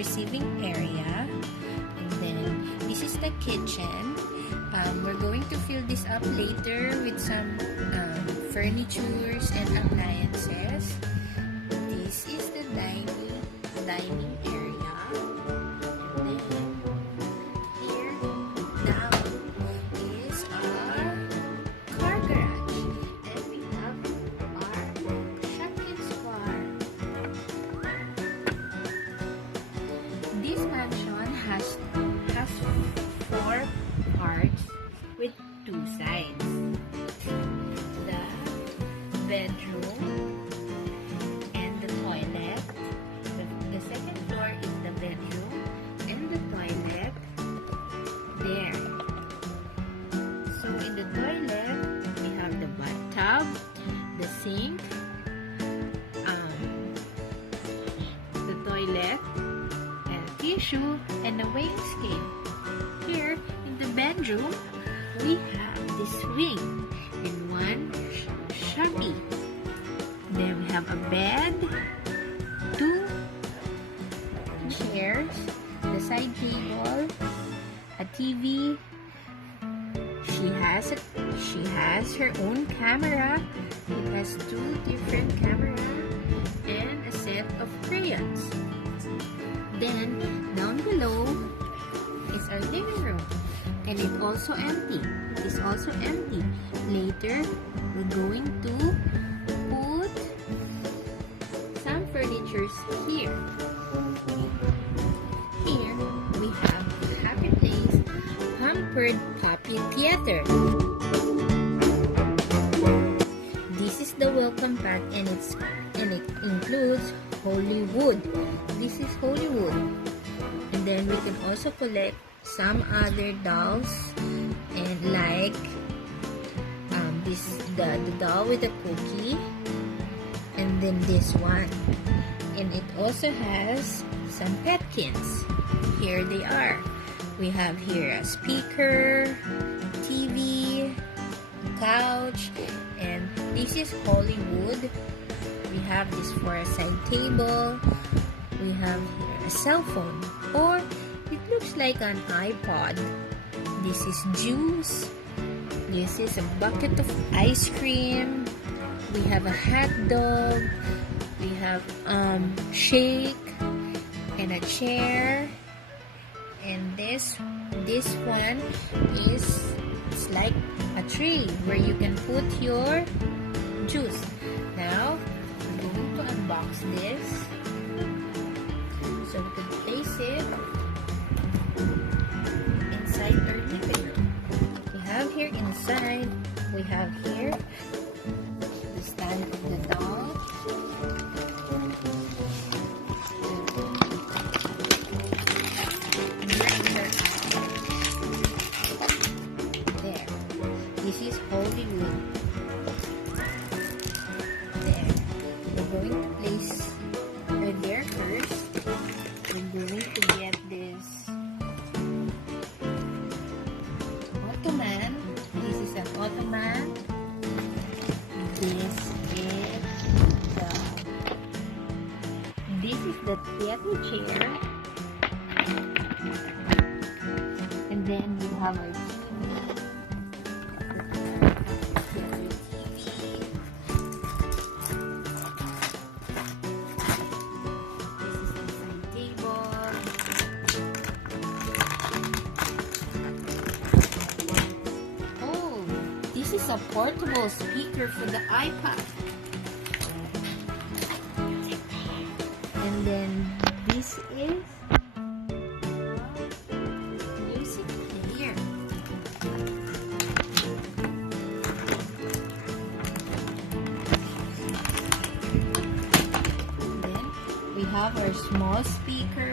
receiving area. And then this is the kitchen. We're going to fill this up later with some furnitures and appliances. This is the dining area. And then here down is our car garage. And we have our Shopkins car. This mansion has 4 parts with 2 sides. The bedroom and the toilet. The second floor is the bedroom and the toilet there. So in the toilet, we have the bathtub, the sink, the toilet, and tissue, and the wainscot. Here in the bedroom, we have this wing and one shabby. Then we have a bed, 2 chairs, the side table, a TV. She has her own camera. It has 2 different cameras and a set of crayons. Then down below is our living room, and it's also empty. It's also empty. Later, we're going to put some furnitures here. Here we have the Happy Place Pampered Puppy Theater. This is the welcome pack, and it includes Hollywood. This is Hollywood. And then we can also collect some other dolls, and like this is the doll with a cookie, and then this one, and it also has some petkins. Here they are. We have here a speaker, TV, couch, and this is Hollywood. We have this for a side table. We have here a cell phone, or it looks like an iPod. This is juice. This is a bucket of ice cream. We have a hot dog. We have shake and a chair. And this one it's like a tray where you can put your juice. Now I'm going to unbox this so we can place it inside our living room. We have here inside, we have here the stand of the doll. There. This is Hollywood. There. We're going to place her there first. We're going to get this ottoman. This is an ottoman. This is the theater chair. And then we have our TV. This is a portable speaker for the iPad. And then this is music player. And then we have our small speaker.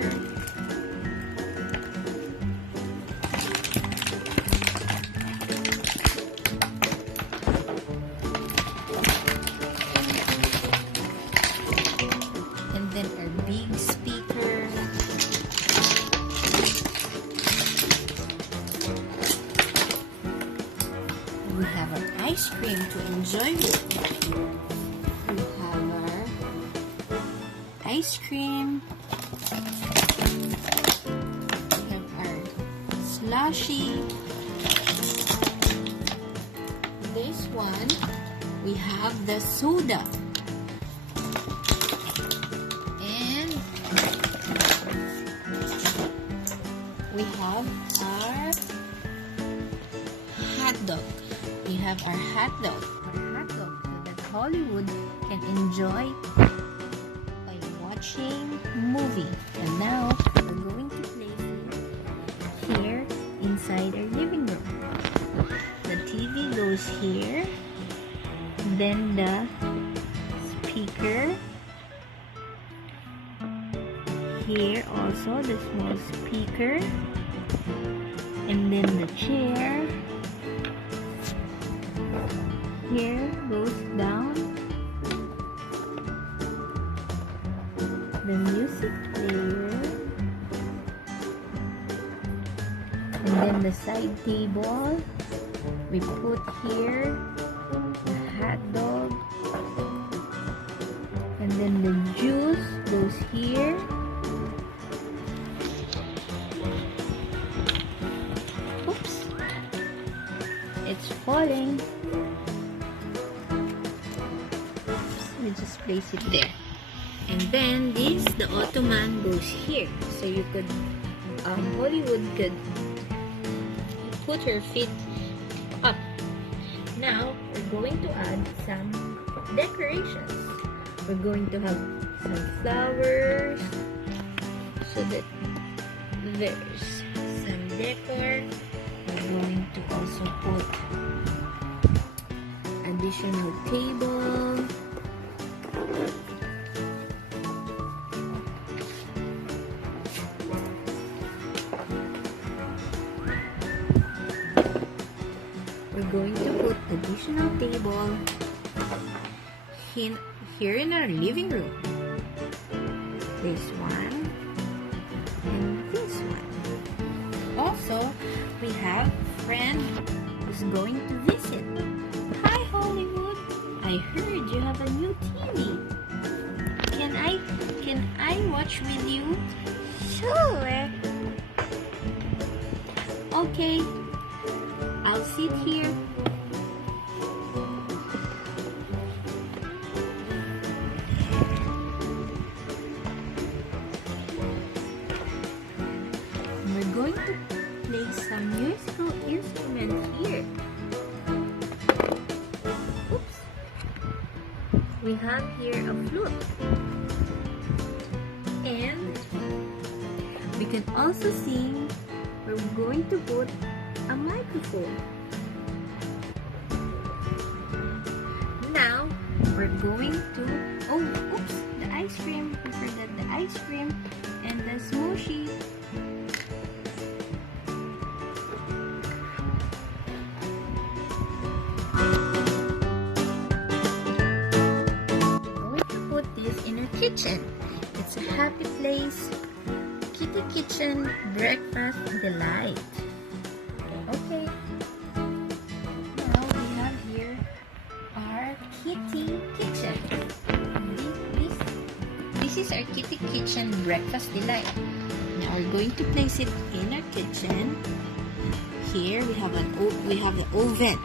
Big speaker. We have our ice cream to enjoy with. We have our ice cream. plushie. This one, we have the soda. And we have our hot dog. We have our hot dog. So that Hollywood can enjoy by watching movie. And now we're going to place it here inside our living room. The TV goes here. Then the speaker. Here also the small speaker. And then the chair. Here goes down. The music player. And then the side table. We put here the hot dog. And then the juice goes here. Oops. It's falling. We just place it there. And then the ottoman goes here. So you could, Hollywood could put her feet up. Now, we're going to add some decorations. We're going to have some flowers so that there's some decor. We're going to also put additional table. We're going to put additional table here in our living room. This one and this one. Also, we have a friend who's going to visit. Hi, Hollywood. I heard you have a new TV. Can I watch with you? Sure. Okay. I'll sit here. We're going to play some musical instrument here. Oops. We have here a flute. And we can also sing. We're going to put a microphone. Now we're going to oops, the ice cream. We forgot the ice cream and the smoothie. We're going to put this in our kitchen. It's a happy place. Kitty Kitchen Breakfast Delight. Okay. Now we have here our Kitty Kitchen. This is our Kitty Kitchen Breakfast Delight. Now we're going to place it in our kitchen. Here we have the oven.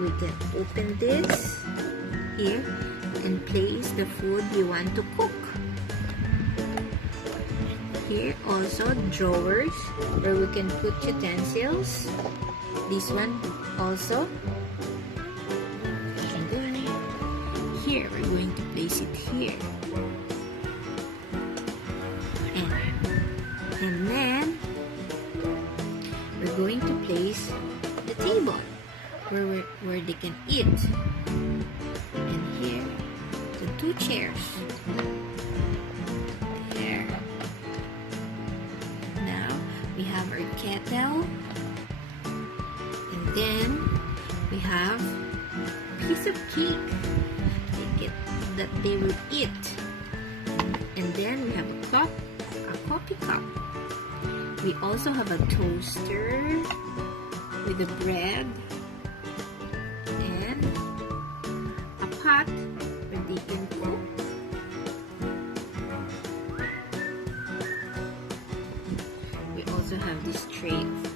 We can open this here and place the food we want to cook. Here also drawers where we can put utensils. This one also. And then here we're going to place it here. And then we're going to place the table where they can eat. And here the two chairs. There. Now we have our kettle. And then we have a piece of cake that they will eat. And then we have a coffee cup. We also have a toaster with the bread and a pot where they can cook. We also have this tray of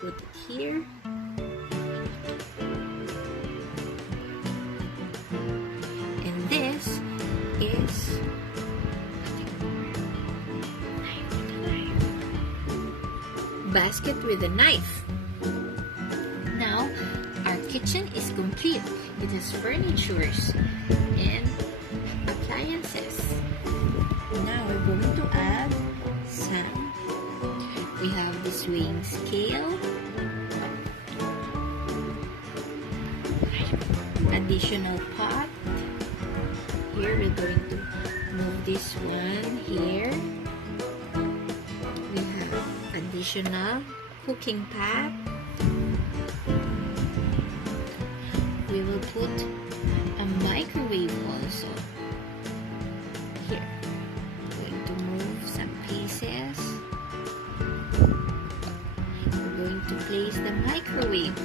put it here. And this is basket with a knife. Now, our kitchen is complete. It has furnitures and appliances. Now, we're going to add some. We have this weighing scale, additional pot. Here, we're going to move this one here. We have additional cooking pot. We will put a microwave also. Here, going to move some pieces. We're going to place the microwave.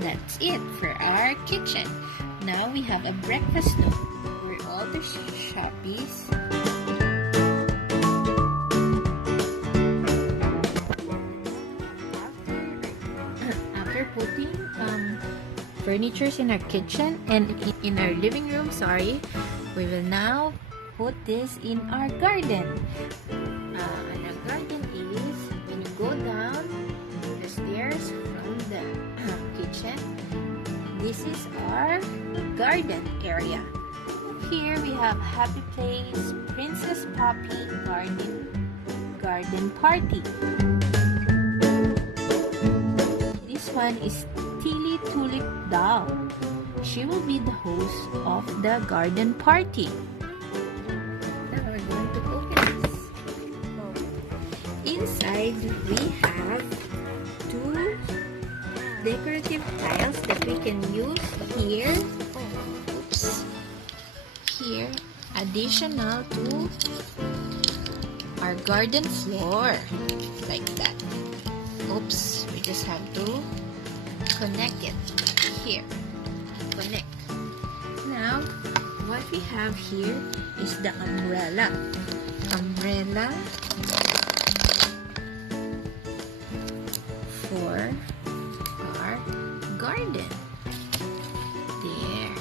That's it for our kitchen. Now we have a breakfast nook where all the shoppies after putting furnitures in our kitchen and in our living room, we will now put this in our garden. And our garden is when you go down the stairs from the kitchen. This is our garden area. Here we have Happy Place, Princess Poppy Garden Party. This one is Tulip doll. She will be the host of the garden party. Now we're going to open this. Inside we have two decorative tiles that we can use here. Oops. Here, additional to our garden floor, like that. Oops, we just have to connect it here. Connect. Now, what we have here is the umbrella. Umbrella for our garden. There.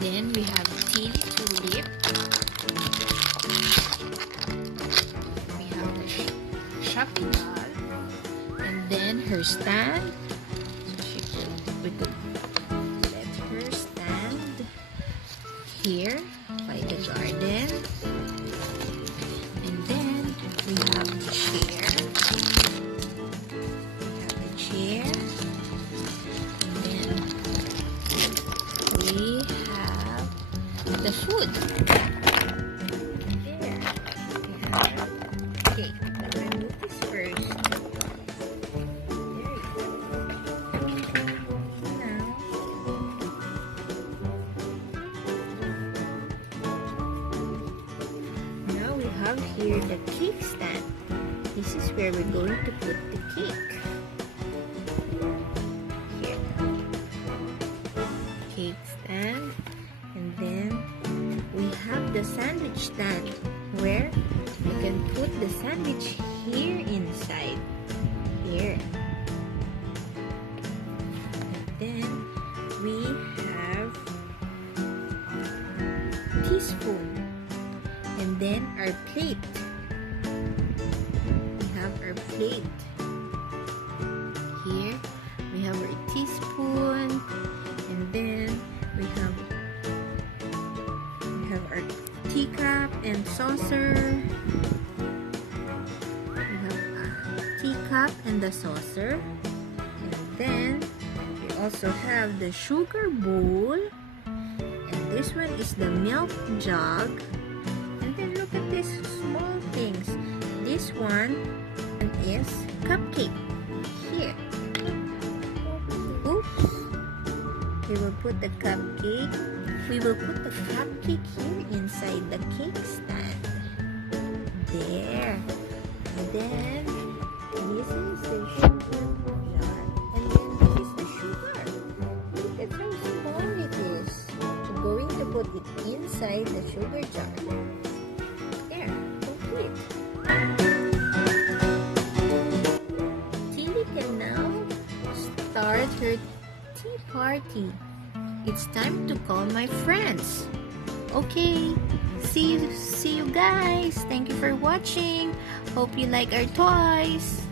Then we have Tulip. We have the shopping doll. And then her stand. We could let her stand here by the garden. And then we have the chair. The food. There. Okay, let me move this first. There you go. Now we have here the cake stand. This is where we're going to put the cake. Here. Cake stand. And then we have the sandwich stand where we can put the sandwich here inside. Here. And then we have teaspoon. And then our plate. We have our plate. Here we have our teaspoon. And then we have our teacup and saucer. We have a teacup and the saucer. And then we also have the sugar bowl. And this one is the milk jug. And then look at these small things. This one is cupcake. Here. Oops. We will put the cupcake. We will put the cupcake here inside the cake stand. There. And then this is the sugar jar. And then this is the sugar. Look at how small it is. I'm going to put it inside the sugar jar. There. Complete. after tea party. It's time to call my friends. Okay, see you guys. Thank you for watching. Hope you like our toys.